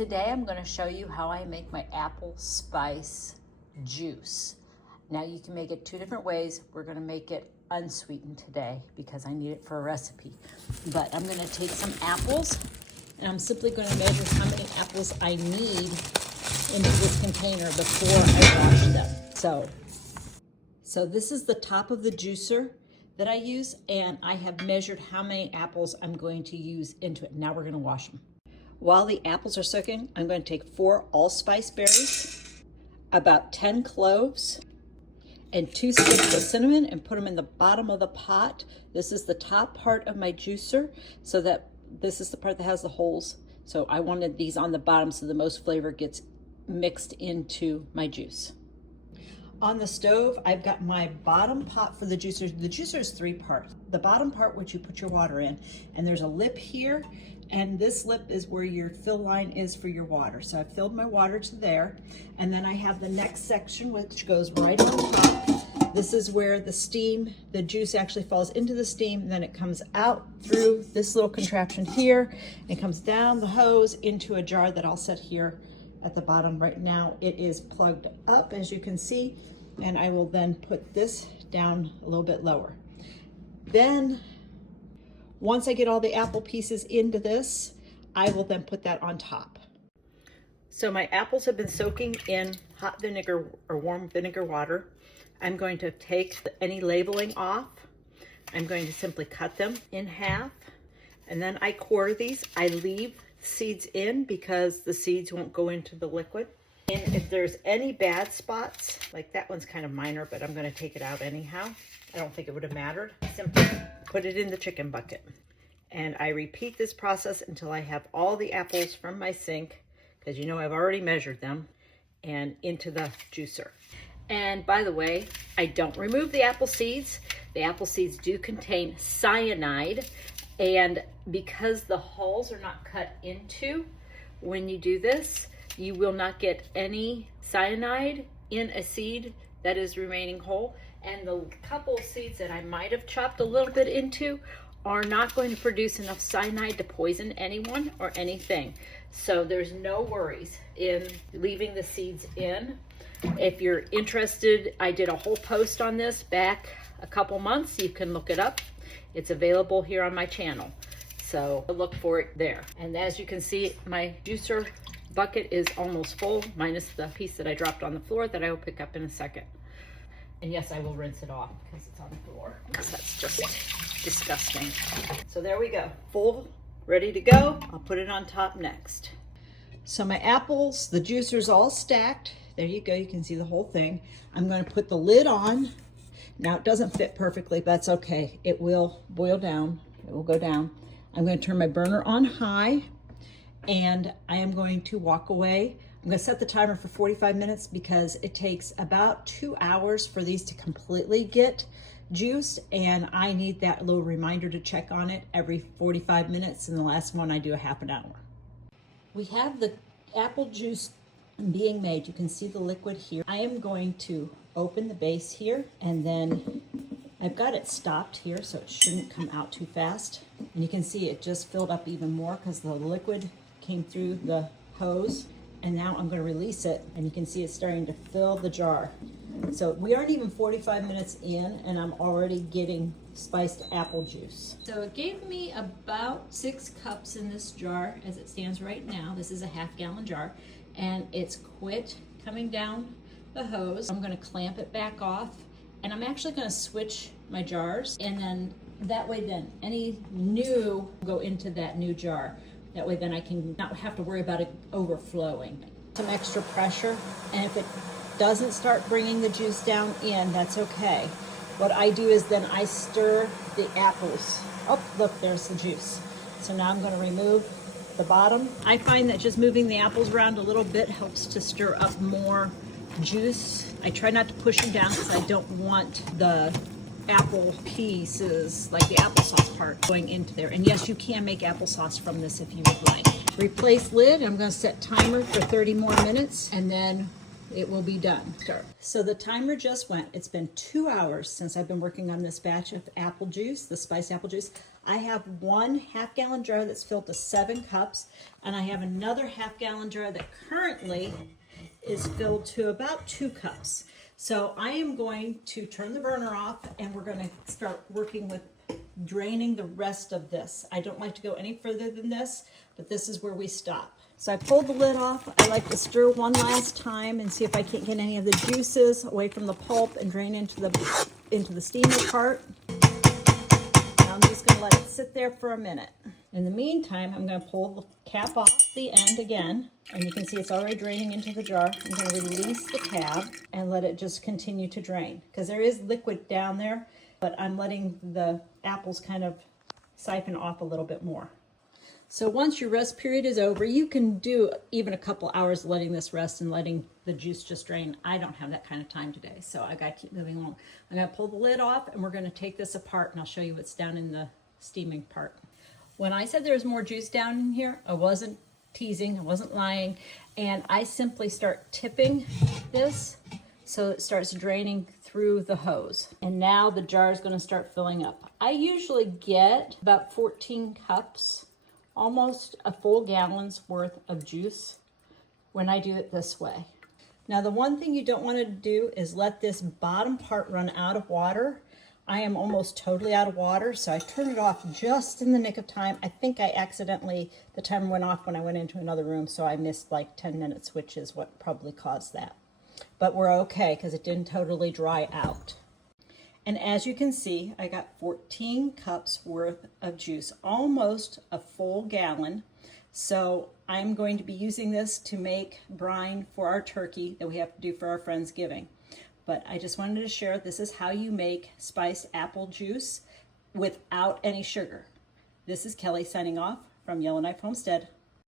Today I'm going to show you how I make my apple spice juice. Now you can make it two different ways. We're going to make it unsweetened today because I need it for a recipe. But I'm going to take some apples and I'm simply going to measure how many apples I need into this container before I wash them. So this is the top of the juicer that I use, and I have measured how many apples I'm going to use into it. Now we're going to wash them. While the apples are soaking, I'm going to take 4 allspice berries, about 10 cloves, and 2 sticks of cinnamon and put them in the bottom of the pot. This is the top part of my juicer, so that this is the part that has the holes. So I wanted these on the bottom so the most flavor gets mixed into my juice. On the stove, I've got my bottom pot for the juicer. The juicer is 3 parts. The bottom part, which you put your water in, and there's a lip here, and this lip is where your fill line is for your water. So I've filled my water to there, and then I have the next section, which goes right on top. This is where the steam, the juice actually falls into the steam, and then it comes out through this little contraption here, and comes down the hose into a jar that I'll set here at the bottom. Right now it is plugged up, as you can see, and I will then put this down a little bit lower. Then once I get all the apple pieces into this, I will then put that on top. So my apples have been soaking in hot vinegar or warm vinegar water. I'm going to take any labeling off. I'm going to simply cut them in half, and then I quarter these. I leave seeds in because the seeds won't go into the liquid. And if there's any bad spots, like that one's kind of minor, but I'm going to take it out anyhow. I don't think it would have mattered. Simply put it in the chicken bucket. And I repeat this process until I have all the apples from my sink, because you know I've already measured them, and into the juicer. And by the way, I don't remove the apple seeds. The apple seeds do contain cyanide, and because the hulls are not cut into when you do this, you will not get any cyanide in a seed that is remaining whole. And the couple of seeds that I might have chopped a little bit into are not going to produce enough cyanide to poison anyone or anything. So there's no worries in leaving the seeds in. If you're interested, I did a whole post on this back a couple months. You can look it up. It's available here on my channel. So look for it there. And as you can see, my juicer bucket is almost full, minus the piece that I dropped on the floor that I will pick up in a second. And yes, I will rinse it off because it's on the floor, because that's just disgusting. So there we go, full, ready to go. I'll put it on top next. So my apples, the juicer's all stacked. There you go, you can see the whole thing. I'm going to put the lid on. Now it doesn't fit perfectly, but that's okay. It will boil down, it will go down. I'm going to turn my burner on high, and I am going to walk away. I'm going to set the timer for 45 minutes because it takes about 2 hours for these to completely get juiced, and I need that little reminder to check on it every 45 minutes, and the last one I do a half an hour. We have the apple juice being made. You can see the liquid here. I am going to open the base here, and then I've got it stopped here so it shouldn't come out too fast. And you can see it just filled up even more because the liquid came through the hose. And now I'm going to release it, and you can see it's starting to fill the jar. So we aren't even 45 minutes in, and I'm already getting spiced apple juice. So it gave me about 6 cups in this jar as it stands right now. This is a half-gallon jar, and it's quit coming down the hose. I'm going to clamp it back off, and I'm actually going to switch my jars, and then that way then any new go into that new jar. That way then I can not have to worry about it overflowing. Some extra pressure, and if it doesn't start bringing the juice down in, that's okay. What I do is then I stir the apples. Oh, look, there's the juice. So now I'm going to remove the bottom. I find that just moving the apples around a little bit helps to stir up more juice. I try not to push them down because I don't want the apple pieces, like the applesauce part, going into there. And yes, you can make applesauce from this if you would like. Replace lid. I'm going to set timer for 30 more minutes, and then it will be done. Start. So the timer just went. It's been 2 hours since I've been working on this batch of apple juice, the spiced apple juice. I have one half-gallon jar that's filled to 7 cups, and I have another half-gallon jar that currently is filled to about 2 cups. So I am going to turn the burner off, and we're going to start working with draining the rest of this. I don't like to go any further than this, but this is where we stop. So I pulled the lid off. I like to stir one last time and see if I can't get any of the juices away from the pulp and drain into the steamer part. Now I'm just going to let it sit there for a minute. In the meantime, I'm going to pull the cap off the end again, and you can see it's already draining into the jar. I'm going to release the tab and let it just continue to drain, because there is liquid down there, but I'm letting the apples kind of siphon off a little bit more. So once your rest period is over, you can do even a couple hours letting this rest and letting the juice just drain. I don't have that kind of time today, so I got to keep moving along. I'm going to pull the lid off, and we're going to take this apart, and I'll show you what's down in the steaming part. When I said there was more juice down in here, I wasn't teasing, I wasn't lying, and I simply start tipping this so it starts draining through the hose. And now the jar is going to start filling up. I usually get about 14 cups, almost a full gallon's worth of juice when I do it this way. Now the one thing you don't want to do is let this bottom part run out of water. I am almost totally out of water, so I turned it off just in the nick of time. I think I accidentally, the timer went off when I went into another room, so I missed like 10 minutes, which is what probably caused that. But we're okay because it didn't totally dry out. And as you can see, I got 14 cups worth of juice, almost a full gallon. So I'm going to be using this to make brine for our turkey that we have to do for our Friendsgiving. But I just wanted to share, this is how you make spiced apple juice without any sugar. This is Kelly signing off from Yellowknife Homestead.